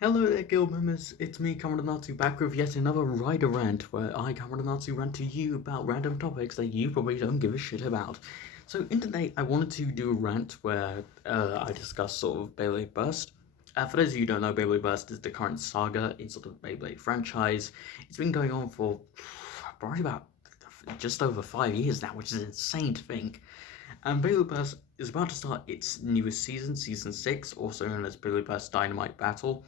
Hello there, guild members. It's me, Kameranatsu, back with yet another Rider Rant, where I, Kameranatsu, rant to you about random topics that you probably don't give a shit about. So, in today, I wanted to do a rant where I discuss sort of Beyblade Burst. For those of you who don't know, Beyblade Burst is the current saga in sort of Beyblade franchise. It's been going on for probably about just over 5 years now, which is insane to think. And Beyblade Burst is about to start its newest season, Season 6, also known as Beyblade Burst Dynamite Battle.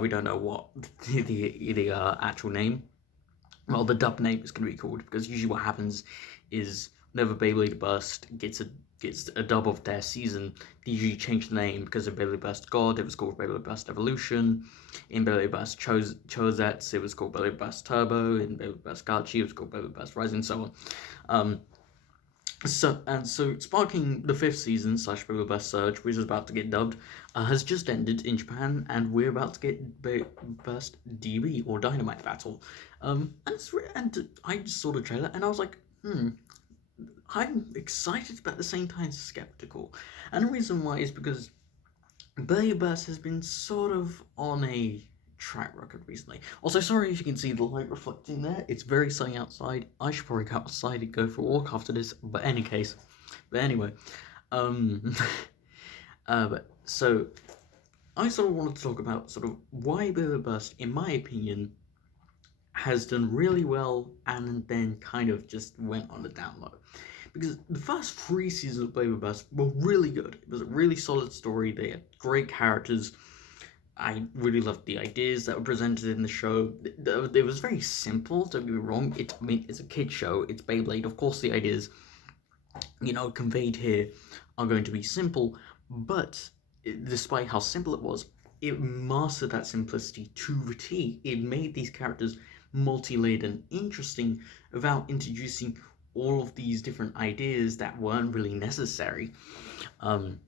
We don't know what the actual name. Well, the dub name is going to be called because usually what happens is whenever Beyblade Burst gets a dub of their season, they usually change the name because of Beyblade Burst God. It was called Beyblade Burst Evolution. In Beyblade Burst Chosets, it was called Beyblade Burst Turbo. In Beyblade Burst Gachi, it was called Beyblade Burst Rising, and so on. So sparking the fifth season slash Beyblade Burst Surge, which is about to get dubbed, has just ended in Japan, and we're about to get Burst DB or Dynamite Battle. And I just saw the trailer and I was like, I'm excited but at the same time skeptical. And the reason why is because Beyblade Burst has been sort of on a track record recently. Also, sorry if you can see the light reflecting there. It's very sunny outside. I should probably go outside and go for a walk after this. But any case, but anyway, um, so I sort of wanted to talk about sort of why Beyblade Burst, in my opinion, has done really well and then kind of just went on the down low. Because the first three seasons of Beyblade Burst were really good. It was a really solid story. They had great characters. I really loved the ideas that were presented in the show. It was very simple, don't get me wrong. It's a kid show. It's Beyblade. Of course, the ideas, conveyed here are going to be simple. But despite how simple it was, it mastered that simplicity to the T. It made these characters multi-layered and interesting without introducing all of these different ideas that weren't really necessary. Um,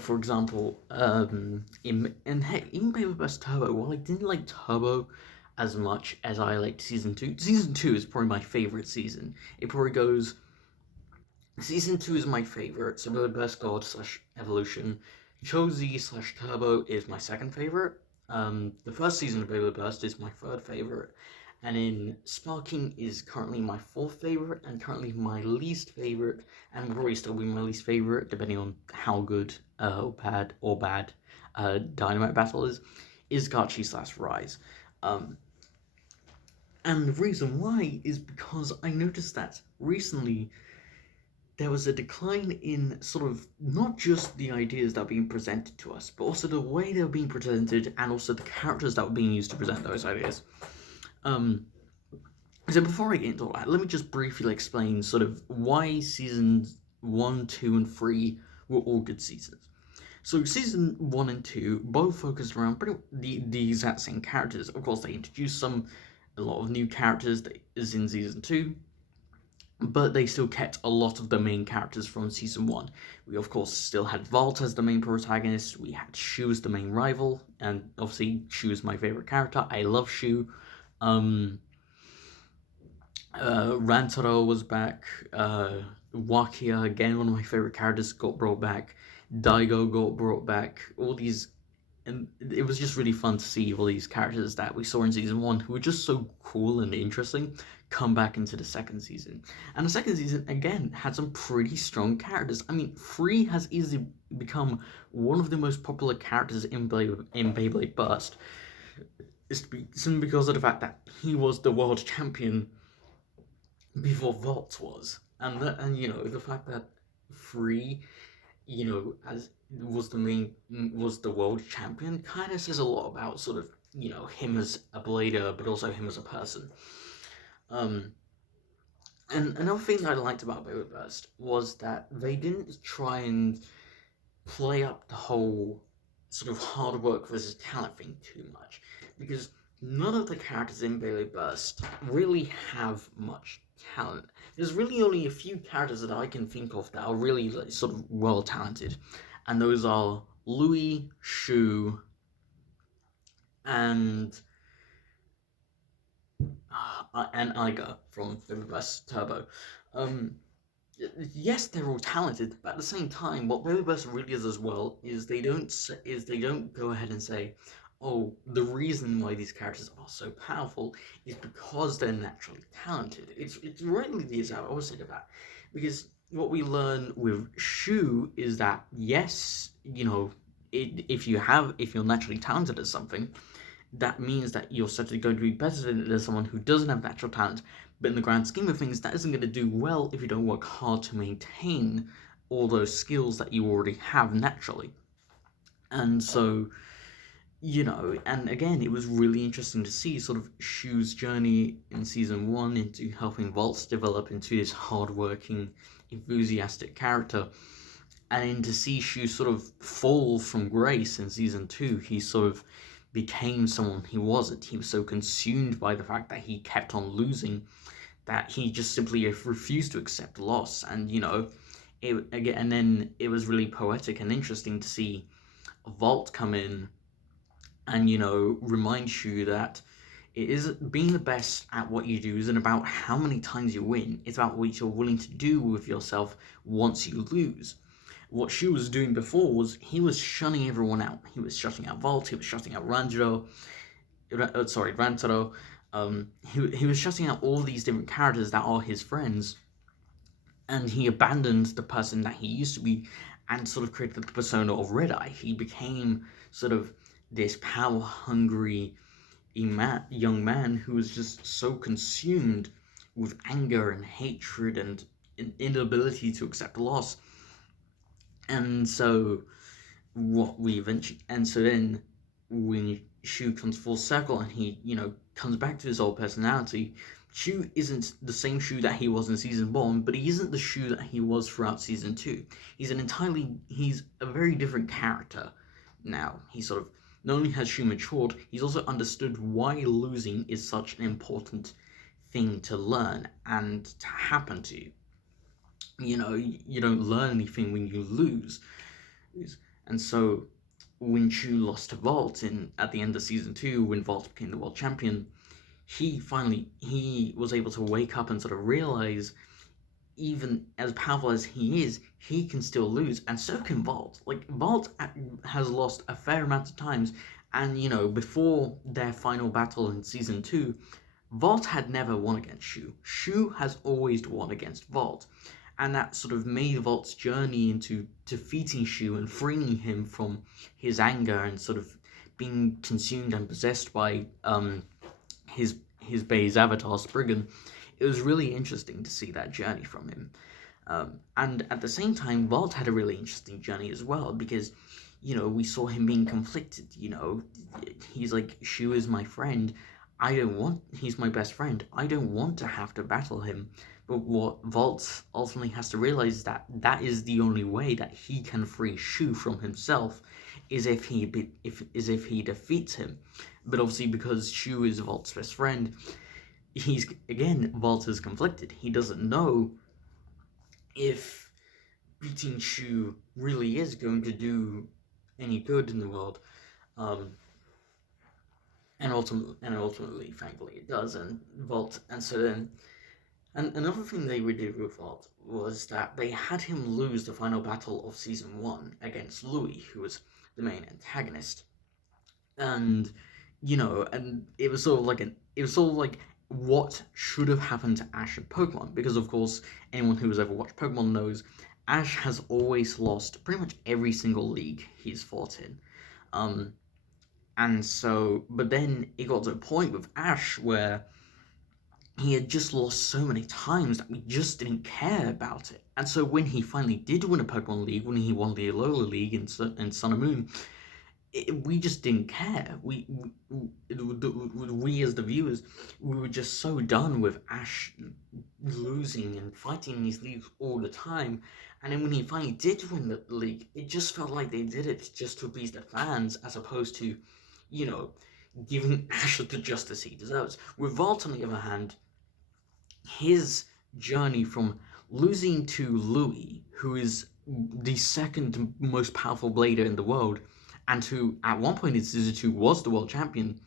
for example, in Paper Burst Turbo, while I didn't like Turbo as much as I liked Season 2, Season 2 is probably my favorite season. It probably goes, Season 2 is my favorite, so Paper Burst God slash Evolution. Chozy slash Turbo is my second favorite. The first season of Paper Burst is my third favorite. And in Sparking is currently my fourth favorite, and currently my least favorite, and will probably still be my least favorite, depending on how good or bad Dynamite Battle is Gachi slash Rise. Um, and the reason why is because I noticed that recently there was a decline in sort of not just the ideas that were being presented to us, but also the way they were being presented, and also the characters that were being used to present those ideas. Um, So before I get into all that, let me just briefly explain sort of why seasons 1, 2, and 3 were all good seasons. So season 1 and 2 both focused around the exact same characters. Of course, they introduced a lot of new characters that is in season 2, but they still kept a lot of the main characters from season 1. We of course still had Vault as the main protagonist, we had Shu as the main rival, and obviously Shu is my favorite character. I love Shu. Rantaro was back. Wakia, again, one of my favorite characters, got brought back. Daigo got brought back. All these, and it was just really fun to see all these characters that we saw in season 1 who were just so cool and interesting come back into the second season. And the second season, again, had some pretty strong characters. I mean, Free has easily become one of the most popular characters in Beyblade Burst. Simply because of the fact that he was the world champion before Vault was, and the fact that Free, as was the world champion, kind of says a lot about sort of him as a blader, but also him as a person. Um, and another thing that I liked about Beyblade Burst was that they didn't try and play up the whole sort of hard work versus talent thing too much, because none of the characters in Beyblade Burst really have much talent. There's really only a few characters that I can think of that are really sort of well talented, and those are Louis, Shu, and Iga from Beyblade Burst Turbo. Um, yes, they're all talented, but at the same time, what Beyblade Burst really is as well is they don't go ahead and say, "Oh, the reason why these characters are so powerful is because they're naturally talented." It's rightly the example I always think of that, because what we learn with Shu is that yes, if you're naturally talented at something, that means that you're certainly going to be better than someone who doesn't have natural talent. But in the grand scheme of things, that isn't going to do well if you don't work hard to maintain all those skills that you already have naturally. And so, and again, it was really interesting to see sort of Shu's journey in season one into helping Volts develop into this hardworking, enthusiastic character. And then to see Shu sort of fall from grace in season two, he sort of became someone he wasn't. He was so consumed by the fact that he kept on losing that he just simply refused to accept loss. And it again, and then it was really poetic and interesting to see Vault come in and remind Shu that it is being the best at what you do isn't about how many times you win. It's about what you're willing to do with yourself once you lose. What Shu was doing before was he was shunning everyone out. He was shutting out Vault. He was shutting out Rantaro. He was shutting out all these different characters that are his friends, and he abandoned the person that he used to be, and sort of created the persona of Red Eye. He became sort of this power-hungry young man who was just so consumed with anger and hatred and an inability to accept loss. And so then when Shu comes full circle and he, comes back to his old personality, Shu isn't the same Shu that he was in season one, but he isn't the Shu that he was throughout season two. He's a very different character now. He sort of, not only has Shu matured, he's also understood why losing is such an important thing to learn and to happen to you. You don't learn anything when you lose. And so when Shu lost to Vault at the end of season two, when Vault became the world champion, he was able to wake up and sort of realize, even as powerful as he is, he can still lose, and so can Vault. Like, Vault has lost a fair amount of times, and before their final battle in season two, Vault had never won against Shu. Shu has always won against Vault. And that sort of made Vault's journey into defeating Shu and freeing him from his anger and sort of being consumed and possessed by his base avatar, Spriggan. It was really interesting to see that journey from him. And at the same time, Vault had a really interesting journey as well, because, we saw him being conflicted. He's like, Shu is my friend. He's my best friend. I don't want to have to battle him. But what Vault ultimately has to realize is that is the only way that he can free Shu from himself, is if he defeats him. But obviously, because Shu is Vault's best friend, Vault is conflicted. He doesn't know if beating Shu really is going to do any good in the world. And ultimately, thankfully, it does. And another thing they did with Vault was that they had him lose the final battle of season one against Louis, who was the main antagonist. And and it was sort of like what should have happened to Ash in Pokemon, because of course anyone who has ever watched Pokemon knows Ash has always lost pretty much every single league he's fought in. And so, but then it got to a point with Ash where he had just lost so many times that we just didn't care about it. And so when he finally did win a Pokemon League, when he won the Alola League in Sun and Moon, we just didn't care. We as the viewers, we were just so done with Ash losing and fighting these leagues all the time. And then when he finally did win the league, it just felt like they did it just to please the fans, as opposed to, giving Ash the justice he deserves. With Vault, on the other hand, his journey from losing to Louis, who is the second most powerful blader in the world, and who at one point in season 2 was the world champion,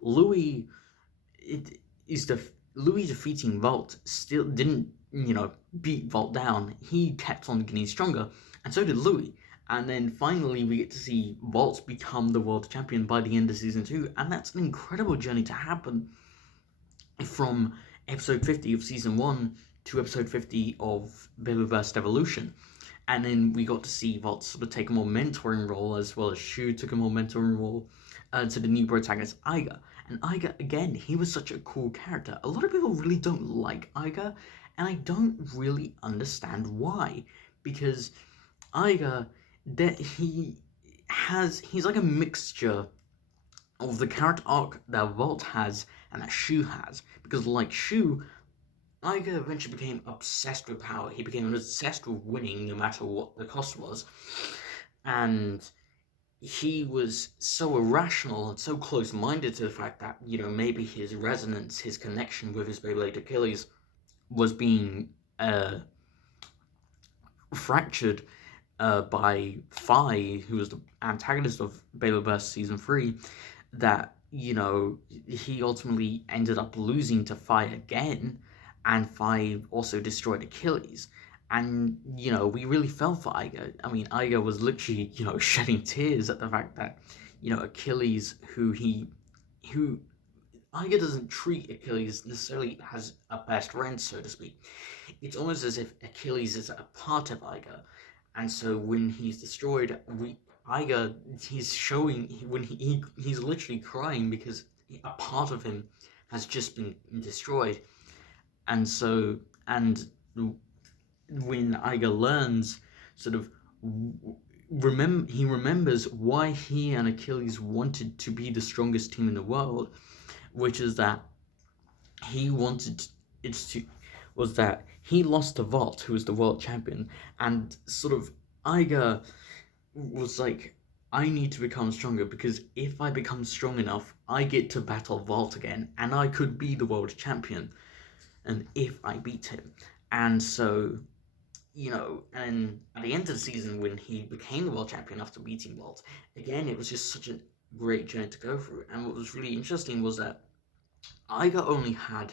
Louis defeating Vault still didn't beat Vault down, he kept on getting stronger, and so did Louis. And then finally, we get to see Vault become the world champion by the end of season 2, and that's an incredible journey to happen from episode 50 of season 1 to episode 50 of Beyblade Burst Evolution. And then we got to see Vault sort of take a more mentoring role, as well as Shu took a more mentoring role to the new protagonist, Iga. And Iga, again, he was such a cool character. A lot of people really don't like Iga, and I don't really understand why. Because Iga, he's like a mixture of the character arc that Vault has and that Shu has. Because like Shu, Iga eventually became obsessed with power. He became obsessed with winning no matter what the cost was. And he was so irrational and so close-minded to the fact that, maybe his resonance, his connection with his Beyblade Achilles was being fractured by Phi, who was the antagonist of Beyblade Burst Season 3, that, he ultimately ended up losing to Phi again, and Phi also destroyed Achilles. And, we really fell for Iga. I mean, Iga was literally, shedding tears at the fact that, Achilles, who Iga doesn't treat Achilles necessarily as a best friend, so to speak. It's almost as if Achilles is a part of Iga. And so when he's destroyed, Iga, he's showing, when he's literally crying because a part of him has just been destroyed. And so, and when Iga learns, sort of, he remembers why he and Achilles wanted to be the strongest team in the world, which is that he wanted was that he lost to Vault, who was the world champion, and sort of Iga was like, I need to become stronger, because if I become strong enough, I get to battle Vault again, and I could be the world champion, and if I beat him. And so, and at the end of the season, when he became the world champion after beating Vault, again, it was just such a great journey to go through. And what was really interesting was that Iga only had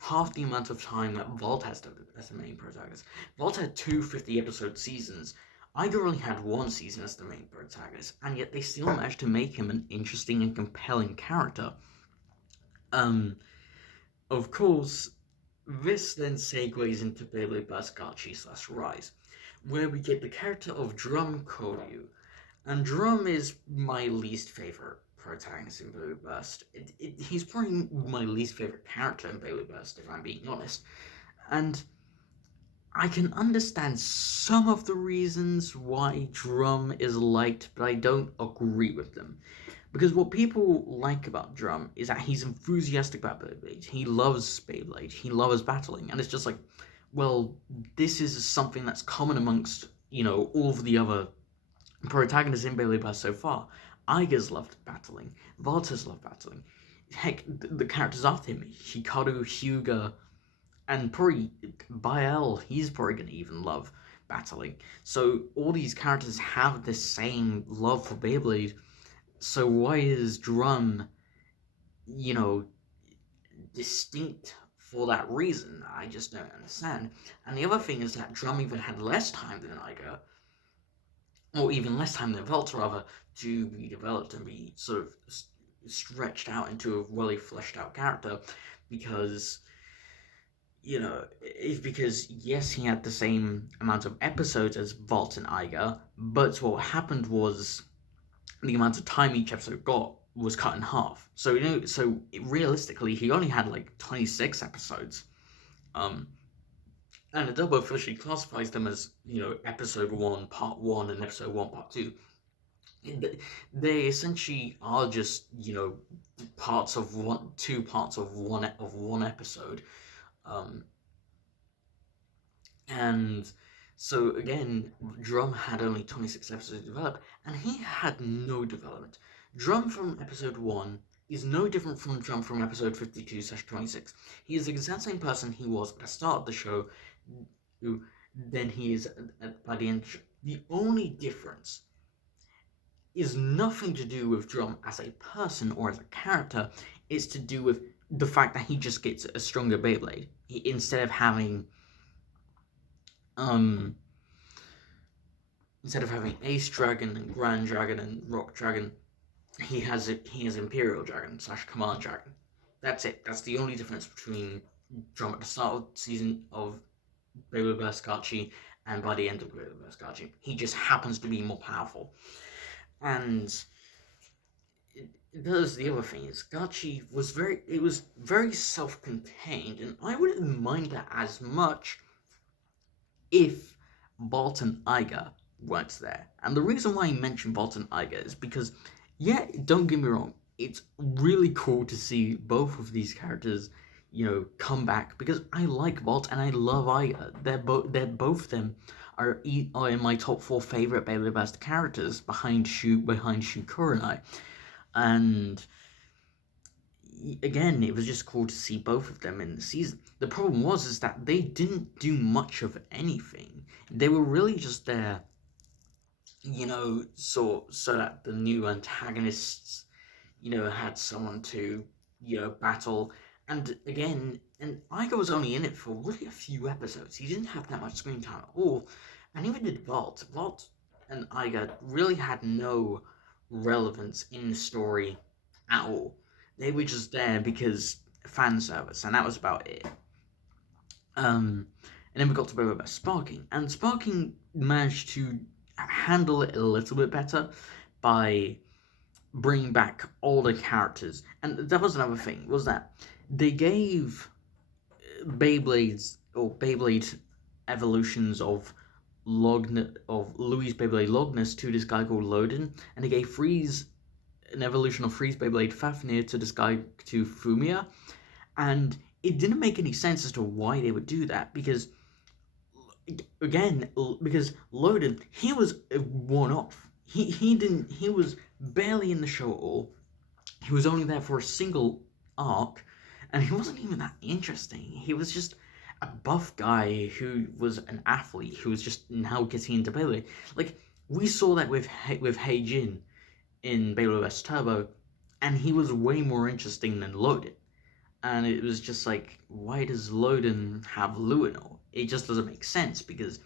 half the amount of time that Vault has as the main protagonist. Vault had 2 50-episode seasons. Iga only had 1 season as the main protagonist, and yet they still managed to make him an interesting and compelling character. Of course, this then segues into Beyblade Burst Gachi/Rise, where we get the character of Drum Koryu. And Drum is my least favorite protagonist in Beyblade Burst. He's probably my least favorite character in Beyblade Burst, if I'm being honest. And I can understand some of the reasons why Drum is liked, but I don't agree with them. Because what people like about Drum is that he's enthusiastic about Beyblade. He loves Beyblade. He loves battling. And it's just like, well, this is something that's common amongst, all of the other protagonists in Beyblade Burst so far. Iga's loved battling. Vault loved battling. Heck, the characters after him, Hikaru, Hyuga, and probably Bael, he's probably going to even love battling. So all these characters have the same love for Beyblade. So why is Drum, distinct for that reason? I just don't understand. And the other thing is that Drum even had less time than Iga, or even less time than Vault, rather, to be developed and be sort of stretched out into a really fleshed out character, because, it's because, yes, he had the same amount of episodes as Vault and Iga, but what happened was the amount of time each episode got was cut in half. So, realistically, he only had like 26 episodes. And the Double officially classifies them as, episode 1, part 1, and episode 1, part 2. They essentially are just, parts of one, 2 parts of one episode. And so again, Drum had only 26 episodes to develop, and he had no development. Drum from episode 1 is no different from Drum from episode 52/26. He is the exact same person he was at the start of the show, than he is by the end of the show. The only difference is nothing to do with Drum as a person or as a character. It's to do with the fact that he just gets a stronger Beyblade. Instead of having Um, Instead of having Ace Dragon and Grand Dragon and Rock Dragon, he has Imperial Dragon slash Command Dragon. That's it. That's the only difference between Drum at the start of season of Beyblade Burst and by the end of Beyblade Burst he just happens to be more powerful. And there's the other thing is Gachi was very self-contained, and I wouldn't mind that as much if Bolt and Iga weren't there. And the reason why I mention Bolt and Iga is because, yeah, don't get me wrong, it's really cool to see both of these characters, come back, because I like Bolt and I love Iga. They're both of them are in my top 4 favorite Beyblade Burst characters behind Shu Kurenai. And again, it was just cool to see both of them in the season. The problem is that they didn't do much of anything. They were really just there, so that the new antagonists, had someone to, battle. And again, and Iga was only in it for really a few episodes. He didn't have that much screen time at all. And even did Vault. Vault and Iga really had no relevance in the story at all. They were just there because fan service, and that was about it. And then we got to Boba Sparking, and Sparking managed to handle it a little bit better by bringing back all the characters. And that was another thing, was that they gave Beyblade evolutions of Louis Beyblade Logness to this guy called Loden, and they gave Freeze an evolution of Freeze Beyblade Fafnir to this guy, to Fumia, and it didn't make any sense as to why they would do that, because Loden, he was a one-off. He was barely in the show at all. He was only there for a single arc, and he wasn't even that interesting. He was just a buff guy who was an athlete who was just now getting into Beyblade. Like, we saw that with Heijin in Beyblade Burst Turbo, and he was way more interesting than Loden. And it was just like, why does Loden have Luinol? It just doesn't make sense, because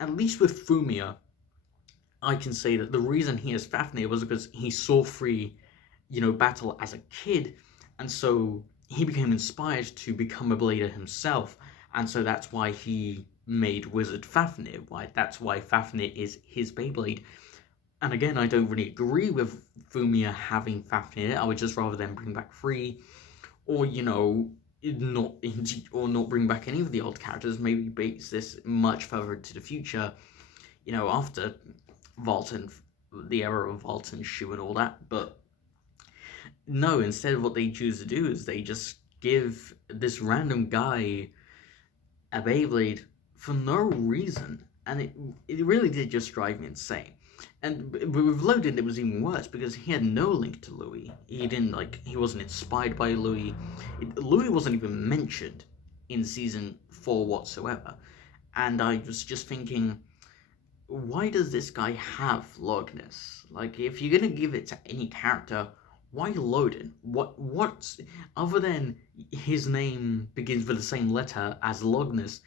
at least with Fumia, I can say that the reason he has Fafnir was because he saw Free, battle as a kid, and so he became inspired to become a blader himself, and so that's why he made Wizard Fafnir. That's why Fafnir is his Beyblade. And again, I don't really agree with Fumia having Fafnir. I would just rather them bring back Free, or not bring back any of the old characters. Maybe base this much further into the future, after Vault and the era of Vault and Shu and all that. But no, instead what they choose to do is they just give this random guy a Beyblade for no reason, and it really did just drive me insane. And with Loden, it was even worse, because he had no link to Louis. He wasn't inspired by Louis. Louis wasn't even mentioned in season 4 whatsoever. And I was just thinking, why does this guy have Logness? Like, if you're gonna give it to any character, why Loden? What's other than his name begins with the same letter as Logness?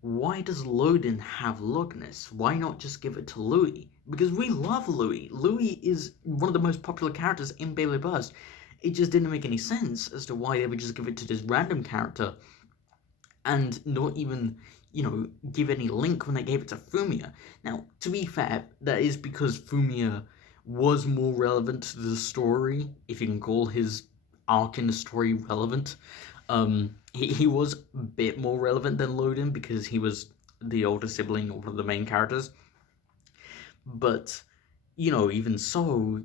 Why does Loden have Logness? Why not just give it to Louis? Because we love Louis. Louis is one of the most popular characters in Beyblade Burst. It just didn't make any sense as to why they would just give it to this random character and not even, give any link when they gave it to Fumia. Now, to be fair, that is because Fumia was more relevant to the story, if you can call his arc in the story relevant. He was a bit more relevant than Loden because he was the older sibling of one of the main characters. But, even so,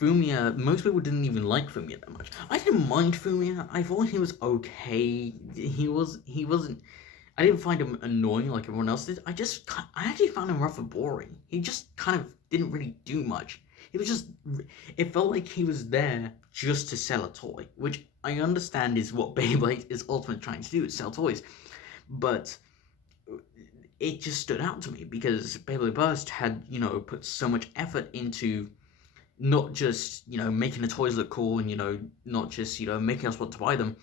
Fumia, most people didn't even like Fumia that much. I didn't mind Fumia. I thought he was okay. He wasn't, I didn't find him annoying like everyone else did. I actually found him rather boring. He just kind of didn't really do much. It felt like he was there just to sell a toy, which I understand is what Beyblade is ultimately trying to do, is sell toys. But it just stood out to me because Beyblade Burst had, put so much effort into not just, making the toys look cool and, not just, making us want to buy them,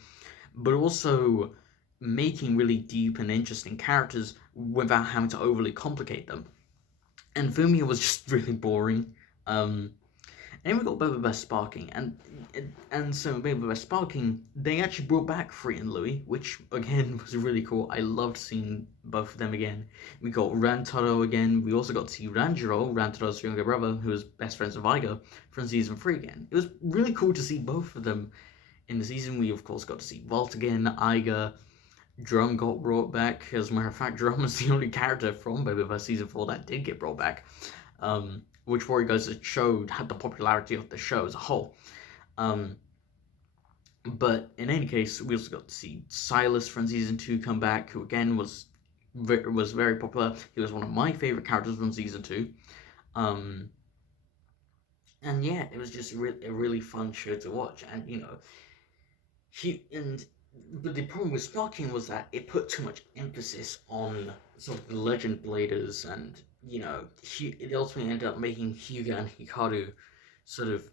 but also making really deep and interesting characters without having to overly complicate them. And Fumia was just really boring. Um, and then we got Boba Fett Sparking, and so Boba Fett Sparking, they actually brought back Free and Louis, which again was really cool. I loved seeing both of them again. We got Rantaro again. We also got to see Ranjiro, Rantaro's younger brother, who was best friends with Iga from season 3 again. It was really cool to see both of them in the season. We of course got to see Walt again, Iga. Drum got brought back. As a matter of fact, Drum was the only character from Boba Fett season 4 that did get brought back. Which for goes to show had the popularity of the show as a whole. But in any case, we also got to see Silas from season 2 come back, who again was very popular. He was one of my favorite characters from season 2. And yeah, it was just a really fun show to watch. And but the problem with Sparking was that it put too much emphasis on sort of the legend bladers, and it ultimately ended up making Hyuga and Hikaru sort of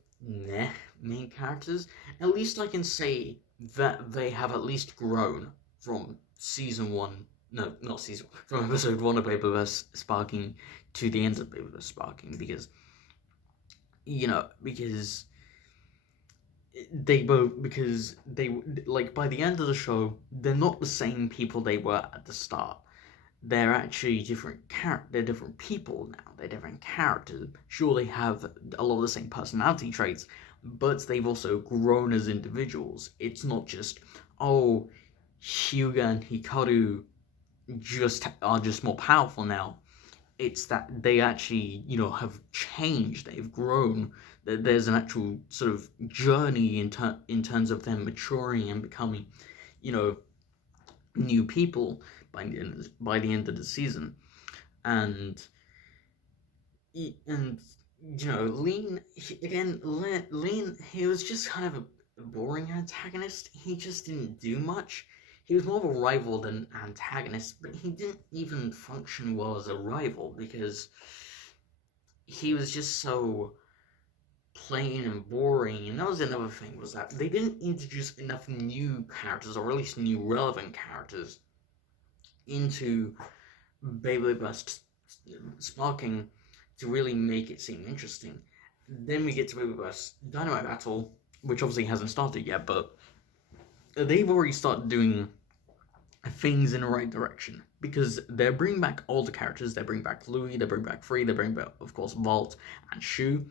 main characters. At least I can say that they have at least grown from season 1, no, not season 1, from episode 1 of Beyblade Sparking to the end of Beyblade Sparking, because they like by the end of the show, they're not the same people they were at the start. They're actually they're different people now. They're different characters. Sure, they have a lot of the same personality traits, but they've also grown as individuals. It's not just, oh, Hyuga and Hikaru are just more powerful now. It's that they actually, have changed. They've grown. There's an actual sort of journey in terms of them maturing and becoming, new people by the end of the season. And Lean again. Lean, he was just kind of a boring antagonist. He just didn't do much. He was more of a rival than antagonist, but he didn't even function well as a rival because he was just so plain and boring. And that was another thing, was that they didn't introduce enough new characters, or at least new relevant characters, into Beyblade Burst Sparking to really make it seem interesting. Then we get to Beyblade Burst Dynamite Battle, which obviously hasn't started yet, but they've already started doing things in the right direction, because they're bringing back older characters. They bring back Louis, they bring back Free, they bring back, of course, Vault and Shu.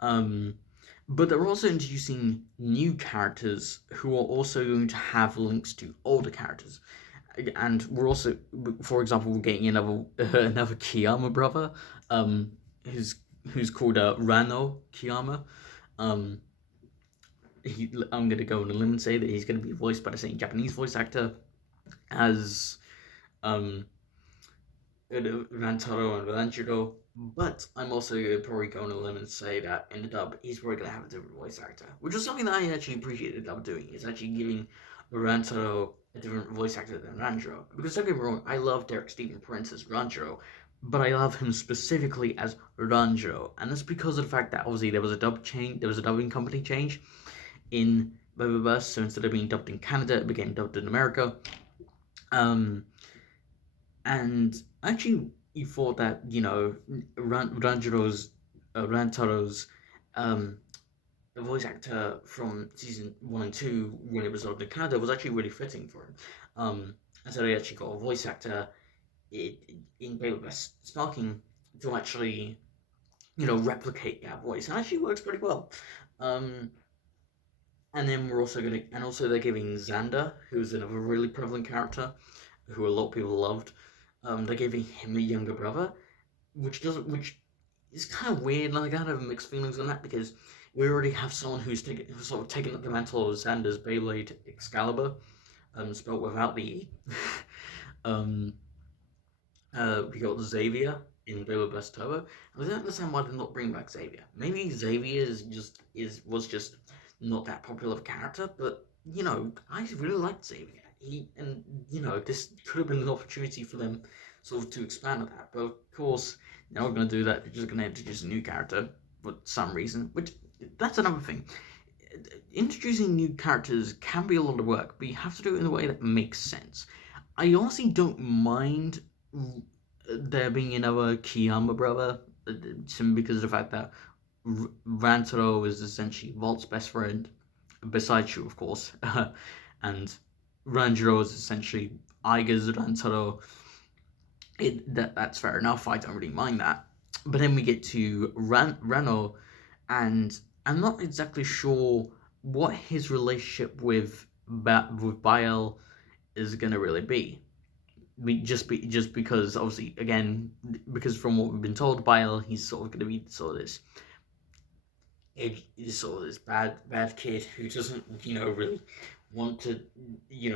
But they're also introducing new characters who are also going to have links to older characters. And we're also, for example, we're getting another Kiyama brother, who's called Rano Kiyama. I'm gonna go on a limb and say that he's gonna be voiced by the same Japanese voice actor as Rantaro and Ranjiro. But I'm also probably going on a limb and say that in the dub, he's probably going to have a different voice actor, which is something that I actually appreciate the dub doing, is actually giving Rantaro a different voice actor than Ranjiro. Because don't get me wrong, I love Derek Stephen Prince as Ranjiro, but I love him specifically as Ranjiro, and that's because of the fact that obviously there was a dubbing company change in Beyblade Burst, so instead of being dubbed in Canada, it became dubbed in America. And actually, you thought that Rantaro's voice actor from season 1 and 2, when it was dubbed in Canada, was actually really fitting for him. And so they actually got a voice actor in Beyblade Burst Sparking to actually replicate that voice, and actually works pretty well. And then they're giving Xander, who's another really prevalent character, who a lot of people loved. They're giving him a younger brother, which is kind of weird, and I kind of have mixed feelings on that, because we already have someone who's sort of taken up the mantle of Xander's Beyblade Excalibur, spelled without the E. We got Xavier in Beyblade Burst Turbo. I don't understand why they're not bringing back Xavier. Maybe Xavier was just not that popular of a character, but I really liked Xavier. This could have been an opportunity for them sort of to expand on that, but of course they're not going to do that. They're just going to introduce a new character for some reason, which that's another thing. introducing new characters can be a lot of work, but you have to do it in a way that makes sense. I honestly don't mind there being another Kiyama brother, simply because of the fact that Rantaro is essentially Volt's best friend, besides you, of course, and Ranjiro is essentially Aiga's Rantaro. That's fair enough. I don't really mind that. But then we get to Reno, and I'm not exactly sure what his relationship with Bael is gonna really be. Just because obviously again because from what we've been told, Bael, he's sort of gonna be sort of this bad kid who doesn't really want to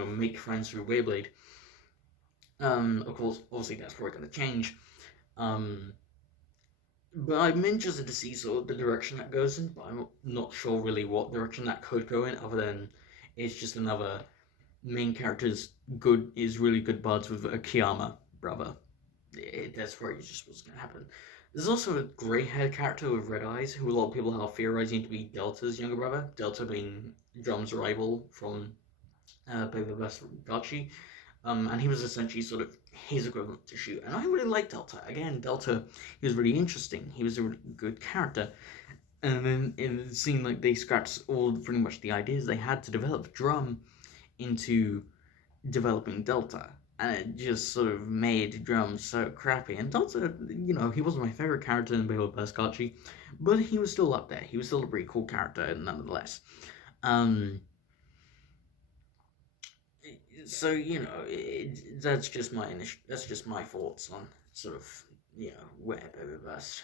make friends through Beyblade. Of course, obviously that's probably gonna change. Um, but I'm interested to see sort of the direction that goes in, but I'm not sure really what direction that could go in, other than it's just another main character's really good buds with a Kiyama brother. That's where it just was going to happen. There's also a grey-haired character with red eyes, who a lot of people are theorizing to be Delta's younger brother. Delta being Drum's rival from Beyblade Burst Dynamite. And he was essentially sort of his equivalent to Shu. And I really like Delta. Again, Delta, he was really interesting. He was a really good character. And then it seemed like they scratched all pretty much the ideas they had to develop Drum into developing Delta. And it just sort of made Drum so crappy. And Delta, he wasn't my favorite character in Beyblade Burst Dynamite, but he was still up there. He was still a pretty cool character nonetheless. So that's just my thoughts on sort of where Beyblade Burst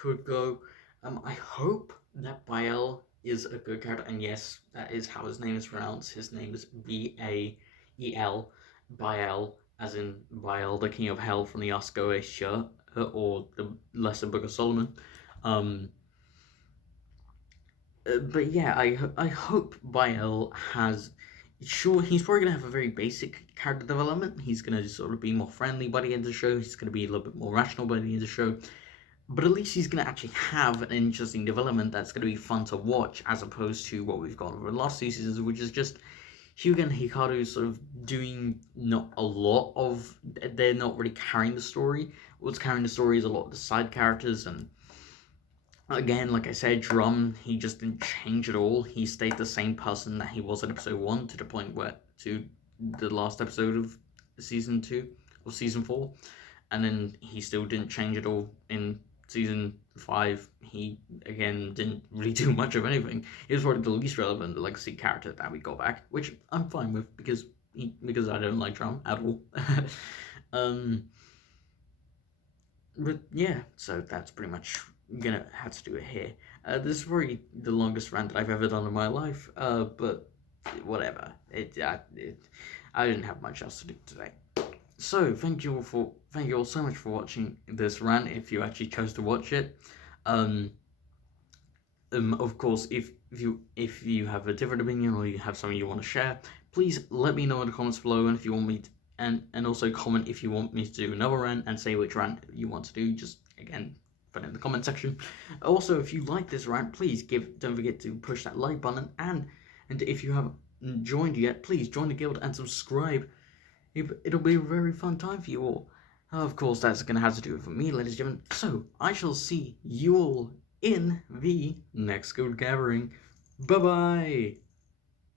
could go. I hope that Bael is a good character, and yes, that is how his name is pronounced. His name is Bael, Bael, as in Bael, the King of Hell from the Oscar shirt, or the Lesser Book of Solomon. But yeah, I hope Bael has. Sure, he's probably going to have a very basic character development. He's going to sort of be more friendly by the end of the show. He's going to be a little bit more rational by the end of the show. But at least he's going to actually have an interesting development that's going to be fun to watch, as opposed to what we've got over the last two seasons, which is just Hyuga and Hikaru sort of doing not a lot of... They're not really carrying the story. What's carrying the story is a lot of the side characters, and again, like I said, Drum, he just didn't change at all. He stayed the same person that he was in episode 1 to the point where, to the last episode of season 2, or season 4. And then he still didn't change at all in season 5. He, again, didn't really do much of anything. He was probably the least relevant legacy character that we got back, which I'm fine with, because I don't like Drum at all. But yeah, so that's pretty much gonna have to do it here. This is probably the longest rant that I've ever done in my life, but whatever. I didn't have much else to do today. So thank you all so much for watching this rant. If you actually chose to watch it, of course, if you have a different opinion or you have something you want to share, please let me know in the comments below. And if you want me to, and also comment if you want me to do another rant, and say which rant you want to do. Just again, put it in the comment section. Also, if you like this rant, please don't forget to push that like button, and if you haven't joined yet, please join the guild and subscribe. It'll be a very fun time for you all. Of course, that's going to have to do it for me, ladies and gentlemen. So, I shall see you all in the next guild gathering. Bye-bye!